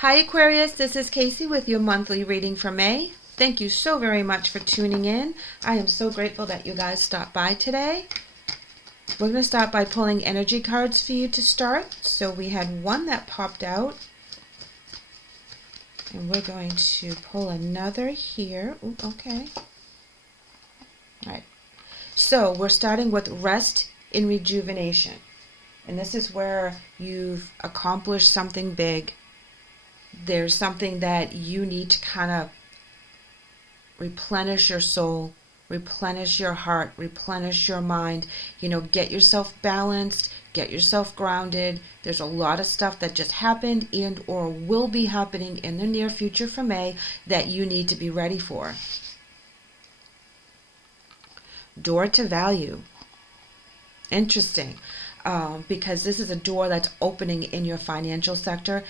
Hi Aquarius, this is Kaycee with your monthly reading for May. Thank you so very much for tuning in. I am so grateful that you guys stopped by today. We're going to start by pulling energy cards for you to start. So we had one that popped out. And we're going to pull another here. Ooh, okay. All right. So we're starting with rest in rejuvenation. And this is where you've accomplished something big. There's something that you need to kind of replenish your soul, replenish your heart, replenish your mind, get yourself balanced, get yourself grounded. There's a lot of stuff that just happened and or will be happening in the near future for May that you need to be ready for. Door to value. Interesting. Because this is a door that's opening in your financial sector.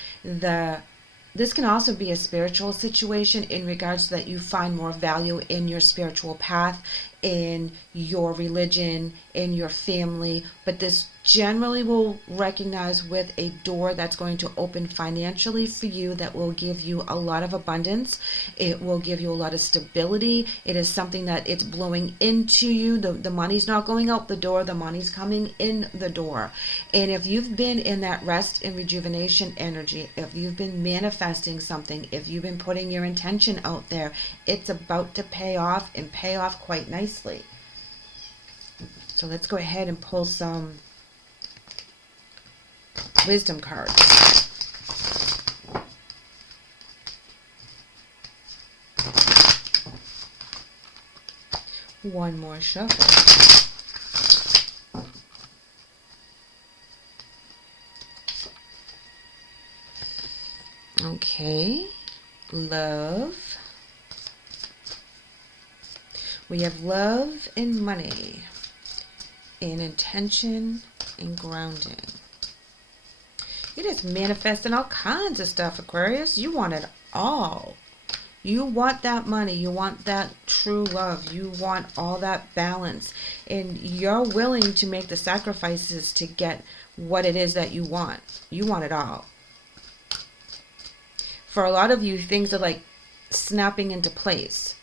This can also be a spiritual situation in regards to that you find more value in your spiritual path, in your religion, in your family. But this generally will recognize with a door that's going to open financially for you that will give you a lot of abundance. It will give you a lot of stability. It is something that it's blowing into you. The money's not going out the door. The money's coming in the door. And if you've been in that rest and rejuvenation energy, if you've been manifesting something, if you've been putting your intention out there, it's about to pay off and pay off quite nicely. So let's go ahead and pull some wisdom cards. One more shuffle. Okay, love. We have love and money, and intention and grounding. You're just manifesting all kinds of stuff, Aquarius. You want it all. You want that money. You want that true love. You want all that balance. And you're willing to make the sacrifices to get what it is that you want. You want it all. For a lot of you, things are like snapping into place.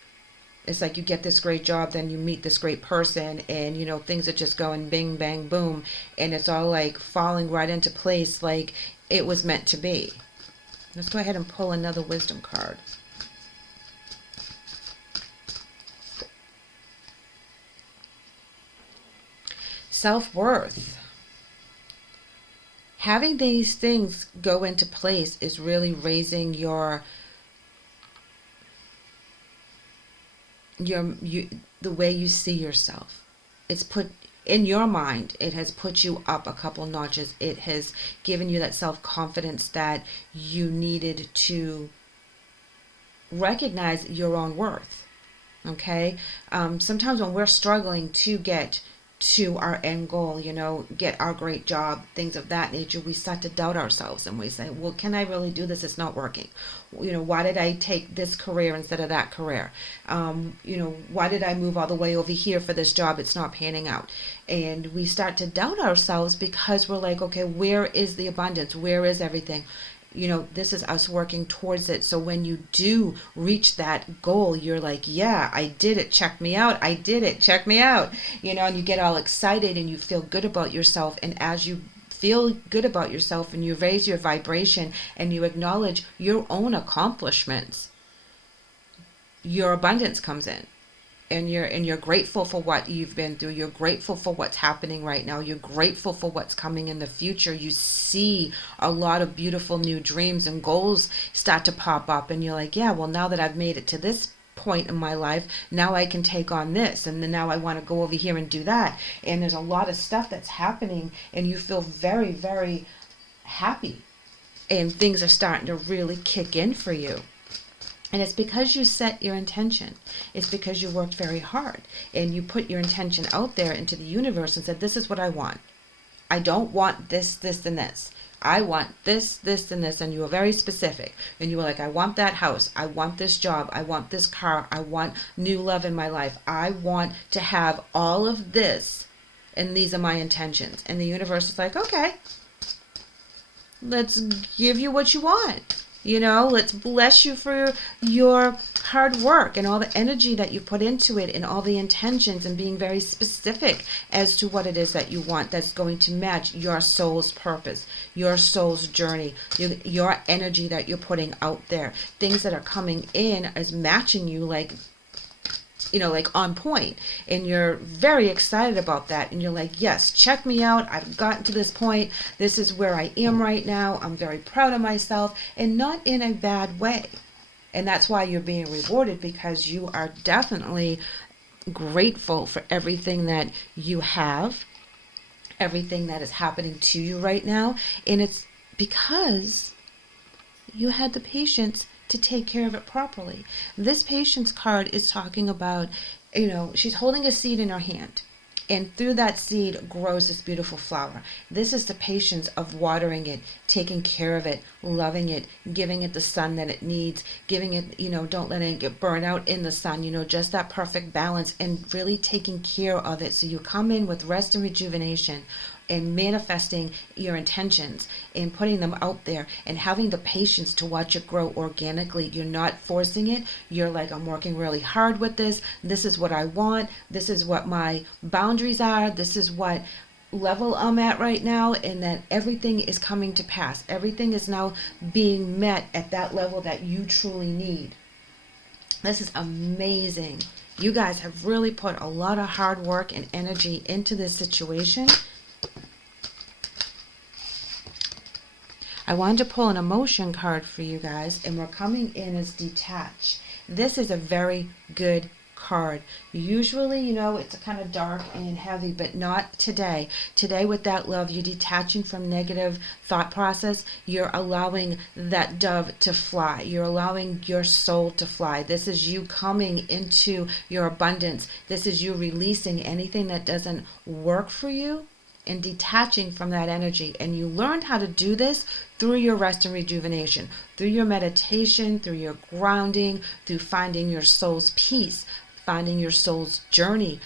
It's like you get this great job, then you meet this great person, and things are just going bing, bang, boom, and it's all like falling right into place like it was meant to be. Let's go ahead and pull another wisdom card. Self-worth. Having these things go into place is really raising the way you see yourself. It's put in your mind, it has put you up a couple notches. It has given you that self-confidence that you needed to recognize your own worth. Okay? Sometimes when we're struggling to get to our end goal, get our great job, things of that nature, we start to doubt ourselves and we say, well, can I really do this? It's not working. Why did I take this career instead of that career? Why did I move all the way over here for this job? It's not panning out. And we start to doubt ourselves because we're like, okay, where is the abundance? Where is everything? This is us working towards it. So when you do reach that goal, you're like, yeah, I did it. Check me out. I did it. Check me out. And you get all excited and you feel good about yourself. And as you feel good about yourself and you raise your vibration and you acknowledge your own accomplishments, your abundance comes in. And you're grateful for what you've been through. You're grateful for what's happening right now. You're grateful for what's coming in the future. You see a lot of beautiful new dreams and goals start to pop up. And you're like, yeah, well, now that I've made it to this point in my life, now I can take on this. And then now I want to go over here and do that. And there's a lot of stuff that's happening. And you feel very, very happy. And things are starting to really kick in for you. And it's because you set your intention. It's because you worked very hard and you put your intention out there into the universe and said, this is what I want. I don't want this, this, and this. I want this, this, and this. And you were very specific. And you were like, I want that house. I want this job. I want this car. I want new love in my life. I want to have all of this. And these are my intentions. And the universe is like, okay, let's give you what you want. Let's bless you for your hard work and all the energy that you put into it and all the intentions and being very specific as to what it is that you want that's going to match your soul's purpose, your soul's journey, your energy that you're putting out there. Things that are coming in as matching you like on point, and you're very excited about that, and you're like, yes, check me out, I've gotten to this point, this is where I am right now, I'm very proud of myself, and not in a bad way. And that's why you're being rewarded, because you are definitely grateful for everything that you have, everything that is happening to you right now, and it's because you had the patience to take care of it properly. This patience card is talking about, she's holding a seed in her hand, and through that seed grows this beautiful flower. This is the patience of watering it, taking care of it, loving it, giving it the sun that it needs, giving it, don't letting it get burned out in the sun, just that perfect balance, and really taking care of it. So you come in with rest and rejuvenation, and manifesting your intentions and putting them out there and having the patience to watch it grow organically. You're not forcing it. You're like, I'm working really hard with this. This is what I want. This is what my boundaries are. This is what level I'm at right now, and that everything is coming to pass. Everything is now being met at that level that you truly need. This is amazing. You guys have really put a lot of hard work and energy into this situation. I wanted to pull an emotion card for you guys, and we're coming in as detach. This is a very good card. Usually, it's kind of dark and heavy, but not today. Today, with that love, you're detaching from negative thought process. You're allowing that dove to fly. You're allowing your soul to fly. This is you coming into your abundance. This is you releasing anything that doesn't work for you and detaching from that energy. And you learned how to do this through your rest and rejuvenation, through your meditation, through your grounding, through finding your soul's peace, finding your soul's journey,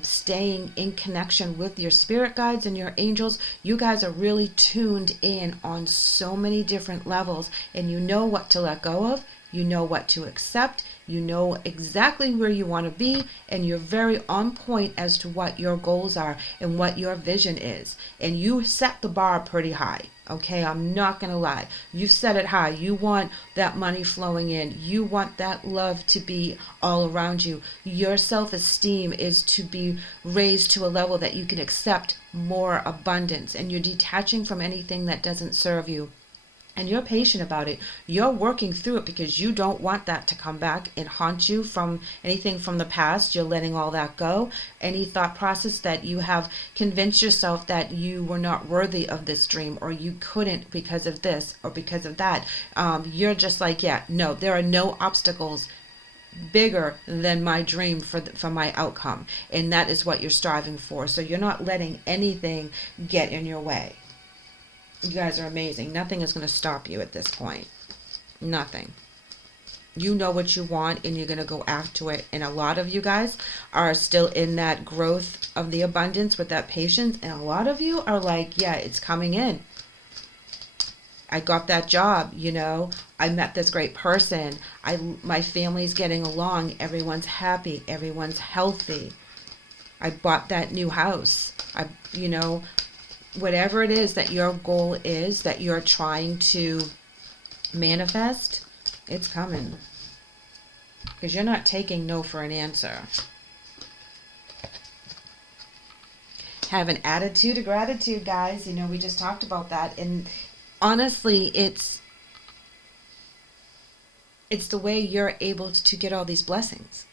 staying in connection with your spirit guides and your angels. You guys are really tuned in on so many different levels, and you know what to let go of. You know what to accept. You know exactly where you want to be, and you're very on point as to what your goals are and what your vision is. And you set the bar pretty high. Okay, I'm not going to lie. You've set it high. You want that money flowing in. You want that love to be all around you. Your self-esteem is to be raised to a level that you can accept more abundance, and you're detaching from anything that doesn't serve you. And you're patient about it. You're working through it because you don't want that to come back and haunt you from anything from the past. You're letting all that go. Any thought process that you have convinced yourself that you were not worthy of this dream, or you couldn't because of this or because of that. You're just like, yeah, no, there are no obstacles bigger than my dream for my outcome. And that is what you're striving for. So you're not letting anything get in your way. You guys are amazing. Nothing is going to stop you at this point. Nothing. You know what you want, and you're going to go after it. And a lot of you guys are still in that growth of the abundance with that patience. And a lot of you are like, yeah, it's coming in. I got that job, I met this great person. My family's getting along. Everyone's happy. Everyone's healthy. I bought that new house. Whatever it is that your goal is that you're trying to manifest, it's coming. Because you're not taking no for an answer. Have an attitude of gratitude, guys. We just talked about that. And honestly, it's the way you're able to get all these blessings.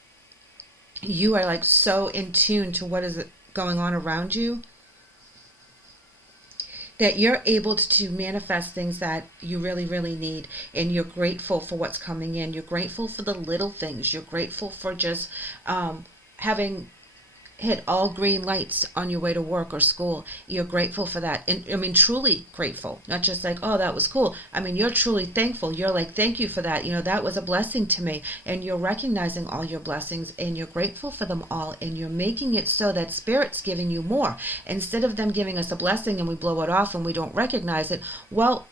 You are like so in tune to what is going on around you, that you're able to manifest things that you really, really need. And you're grateful for what's coming in. You're grateful for the little things. You're grateful for just having hit all green lights on your way to work or school. You're grateful for that. And truly grateful. Not just like, oh, that was cool. You're truly thankful. You're like, thank you for that. That was a blessing to me. And you're recognizing all your blessings, and you're grateful for them all. And you're making it so that Spirit's giving you more. Instead of them giving us a blessing and we blow it off and we don't recognize it, well,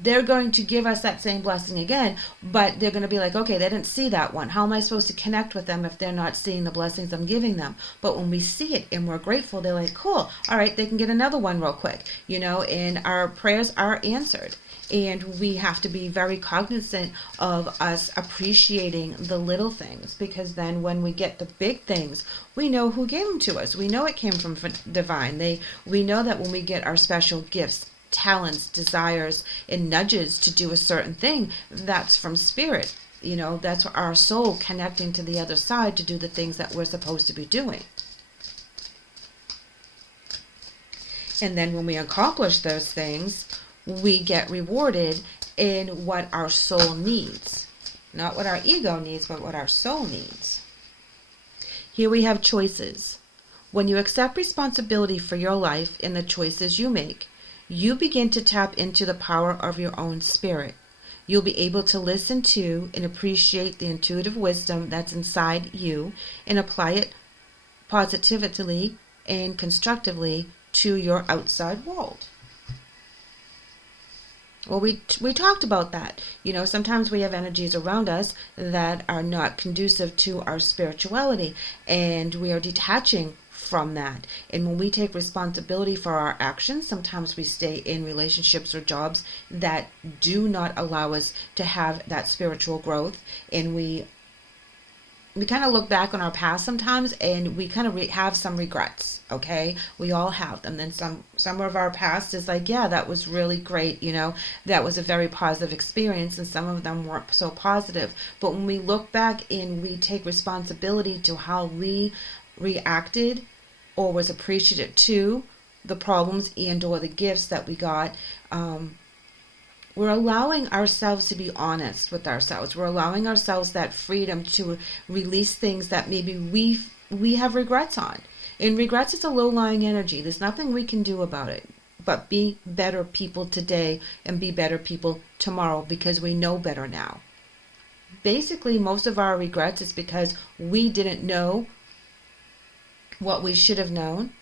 they're going to give us that same blessing again, but they're going to be like, okay, they didn't see that one. How am I supposed to connect with them if they're not seeing the blessings I'm giving them? But when we see it and we're grateful, they're like, cool, all right, they can get another one real quick, and our prayers are answered. And we have to be very cognizant of us appreciating the little things, because then when we get the big things, we know who gave them to us. We know it came from divine. We know that when we get our special gifts, talents, desires, and nudges to do a certain thing, that's from spirit. That's our soul connecting to the other side to do the things that we're supposed to be doing. And then when we accomplish those things, we get rewarded in what our soul needs. Not what our ego needs, but what our soul needs. Here we have choices. When you accept responsibility for your life and the choices you make, you begin to tap into the power of your own spirit. You'll be able to listen to and appreciate the intuitive wisdom that's inside you and apply it positively and constructively to your outside world. Well, we talked about that. Sometimes we have energies around us that are not conducive to our spirituality, and we are detaching from that. And when we take responsibility for our actions, sometimes we stay in relationships or jobs that do not allow us to have that spiritual growth, and we kind of look back on our past sometimes, and we kind of have some regrets. Okay, we all have them. Then some of our past is like, yeah, that was really great, that was a very positive experience, and some of them weren't so positive. But when we look back and we take responsibility to how we reacted or was appreciative to the problems and or the gifts that we got, we're allowing ourselves to be honest with ourselves. We're allowing ourselves that freedom to release things that maybe we have regrets on. And regrets is a low-lying energy. There's nothing we can do about it. But be better people today and be better people tomorrow, because we know better now. Basically, most of our regrets is because we didn't know what we should have known.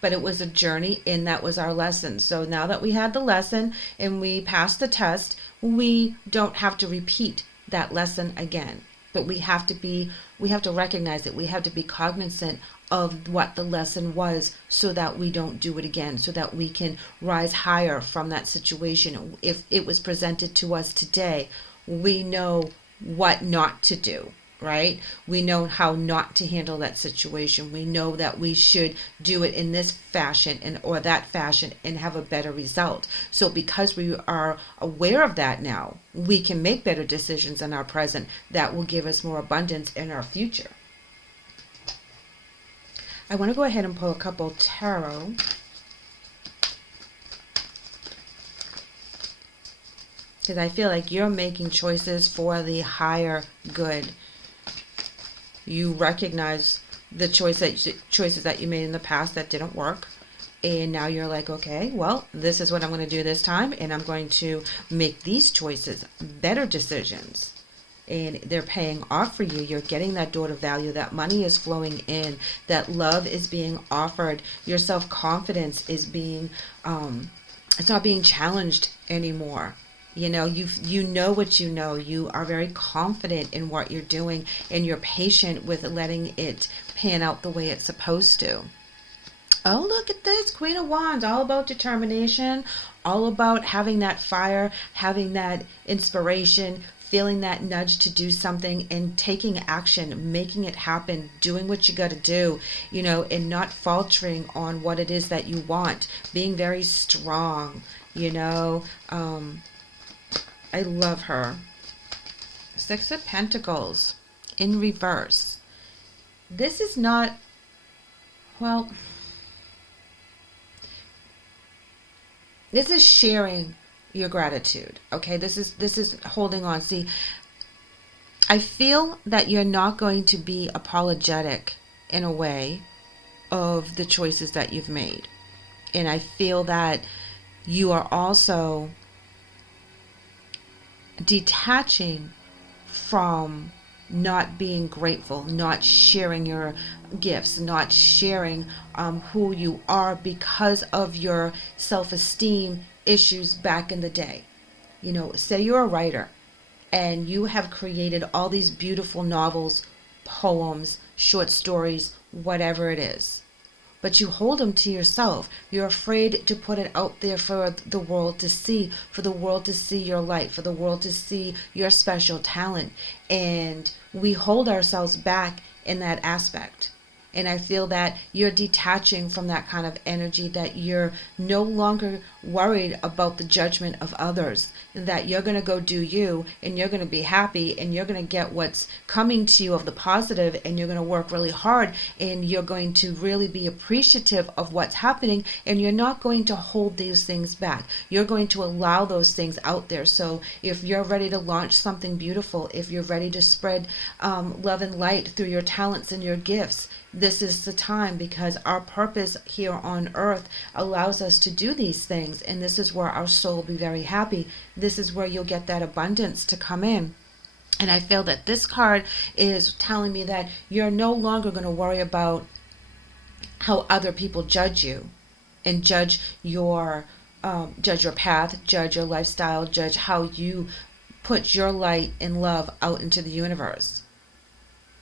But it was a journey, and that was our lesson. So now that we had the lesson and we passed the test, we don't have to repeat that lesson again. But we have to recognize it. We have to be cognizant of what the lesson was, so that we don't do it again, so that we can rise higher from that situation. If it was presented to us today, we know what not to do. Right? We know how not to handle that situation. We know that we should do it in this fashion or that fashion and have a better result. So because we are aware of that now, we can make better decisions in our present that will give us more abundance in our future. I want to go ahead and pull a couple tarot. Because I feel like you're making choices for the higher good. You recognize the choices that you made in the past that didn't work, and now you're like, okay, well, this is what I'm going to do this time, and I'm going to make these choices, better decisions, and they're paying off for you. You're getting that daughter value, that money is flowing in, that love is being offered, your self-confidence is being it's not being challenged anymore. You know what you know. You are very confident in what you're doing, and you're patient with letting it pan out the way it's supposed to. Oh, look at this. Queen of Wands, all about determination, all about having that fire, having that inspiration, feeling that nudge to do something and taking action, making it happen, doing what you got to do, and not faltering on what it is that you want, being very strong, I love her. Six of Pentacles in reverse. This is not, well, this is sharing your gratitude. Okay, this is holding on. See, I feel that you're not going to be apologetic in a way of the choices that you've made. And I feel that you are also detaching from not being grateful, not sharing your gifts, not sharing who you are because of your self-esteem issues back in the day. say you're a writer and you have created all these beautiful novels, poems, short stories, whatever it is, but you hold them to yourself. You're afraid to put it out there for the world to see, for the world to see your light, for the world to see your special talent. And we hold ourselves back in that aspect. And I feel that you're detaching from that kind of energy, that you're no longer worried about the judgment of others, that you're going to go do you, and you're going to be happy, and you're going to get what's coming to you of the positive, and you're going to work really hard, and you're going to really be appreciative of what's happening, and you're not going to hold these things back. You're going to allow those things out there. So if you're ready to launch something beautiful, if you're ready to spread love and light through your talents and your gifts, this is the time, because our purpose here on earth allows us to do these things, and this is where our soul will be very happy. This is where you'll get that abundance to come in. And I feel that this card is telling me that you're no longer going to worry about how other people judge you and judge your path, judge your lifestyle, judge how you put your light and love out into the universe.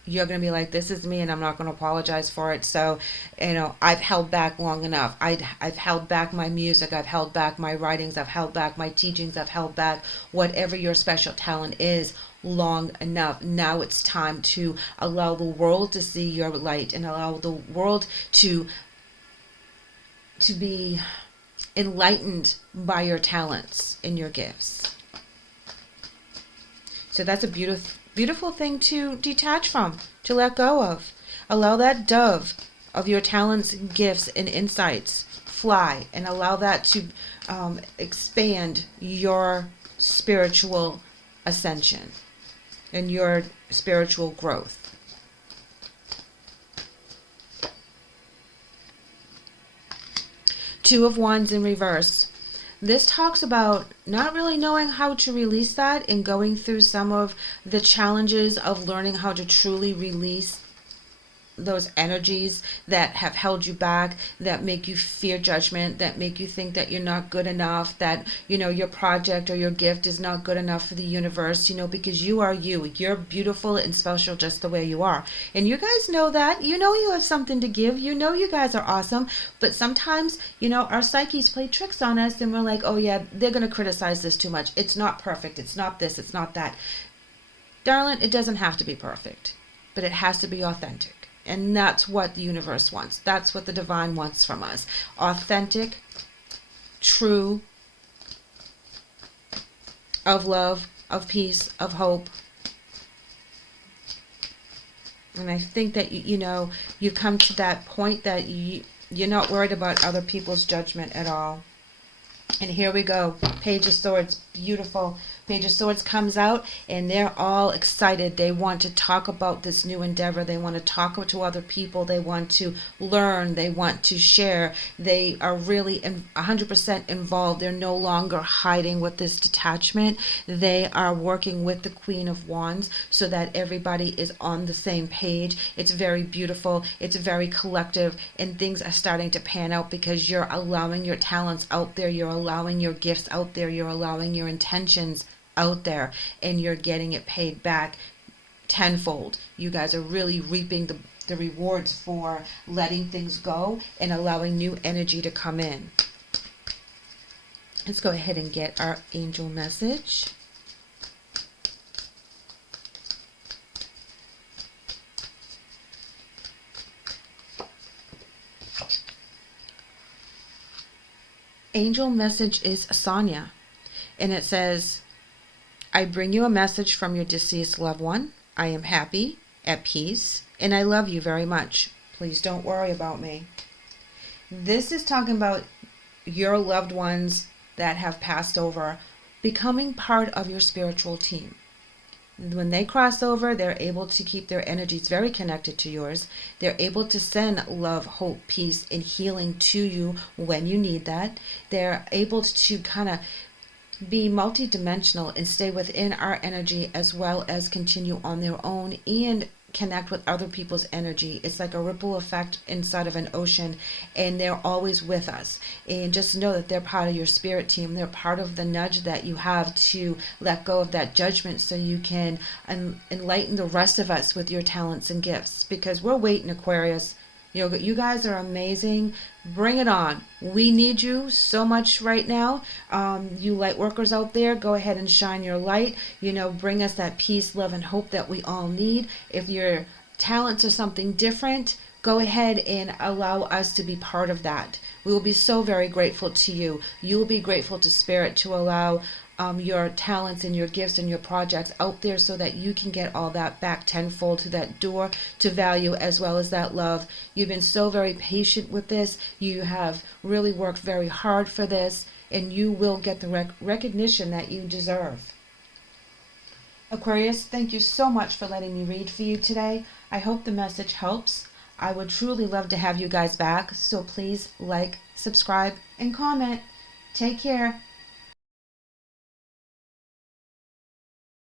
You're going to be like, this is me, and I'm not going to apologize for it. So, I've held back long enough. I've held back my music. I've held back my writings. I've held back my teachings. I've held back whatever your special talent is long enough. Now it's time to allow the world to see your light, and allow the world to be enlightened by your talents and your gifts. So that's a beautiful thing to detach from, to let go of. Allow that dove of your talents, gifts, and insights fly, and allow that to expand your spiritual ascension and your spiritual growth. Two of Wands in reverse. This talks about not really knowing how to release that, and going through some of the challenges of learning how to truly release those energies that have held you back, that make you fear judgment, that make you think that you're not good enough, that your project or your gift is not good enough for the universe, because you are you. You're beautiful and special just the way you are. And you guys know that. You have something to give. You guys are awesome. But sometimes, our psyches play tricks on us, and we're like, oh yeah, they're going to criticize this too much. It's not perfect. It's not this. It's not that. Darling, it doesn't have to be perfect, but it has to be authentic. And that's what the universe wants. That's what the divine wants from us. Authentic, true, of love, of peace, of hope. And I think that, you've come to that point that you're not worried about other people's judgment at all. And here we go. Page of Swords. Beautiful. Page of Swords comes out, and they're all excited. They want to talk about this new endeavor. They want to talk to other people. They want to learn. They want to share. They are really 100% involved. They're no longer hiding with this detachment. They are working with the Queen of Wands so that everybody is on the same page. It's very beautiful. It's very collective, and things are starting to pan out because you're allowing your talents out there. You're allowing your gifts out there. You're allowing your intentions out there, and you're getting it paid back tenfold. You guys are really reaping the rewards for letting things go and allowing new energy to come in. Let's go ahead and get our angel message. Angel message is Sonia, and it says, I bring you a message from your deceased loved one. I am happy, at peace, and I love you very much. Please don't worry about me. This is talking about your loved ones that have passed over becoming part of your spiritual team. When they cross over, they're able to keep their energies very connected to yours. They're able to send love, hope, peace, and healing to you when you need that. They're able to kind of be multidimensional and stay within our energy, as well as continue on their own and connect with other people's energy. It's like a ripple effect inside of an ocean, and they're always with us. And just know that they're part of your spirit team. They're part of the nudge that you have to let go of that judgment so you can enlighten the rest of us with your talents and gifts, because we're waiting, Aquarius. You guys are amazing. Bring it on. We need you so much right now. You light workers out there, go ahead and shine your light. Bring us that peace, love, and hope that we all need. If your talents are something different, go ahead and allow us to be part of that. We will be so very grateful to you. You will be grateful to Spirit to allow your talents and your gifts and your projects out there so that you can get all that back tenfold to that door to value, as well as that love. You've been so very patient with this. You have really worked very hard for this, and you will get the recognition that you deserve. Aquarius, thank you so much for letting me read for you today. I hope the message helps. I would truly love to have you guys back, so please like, subscribe, and comment. Take care.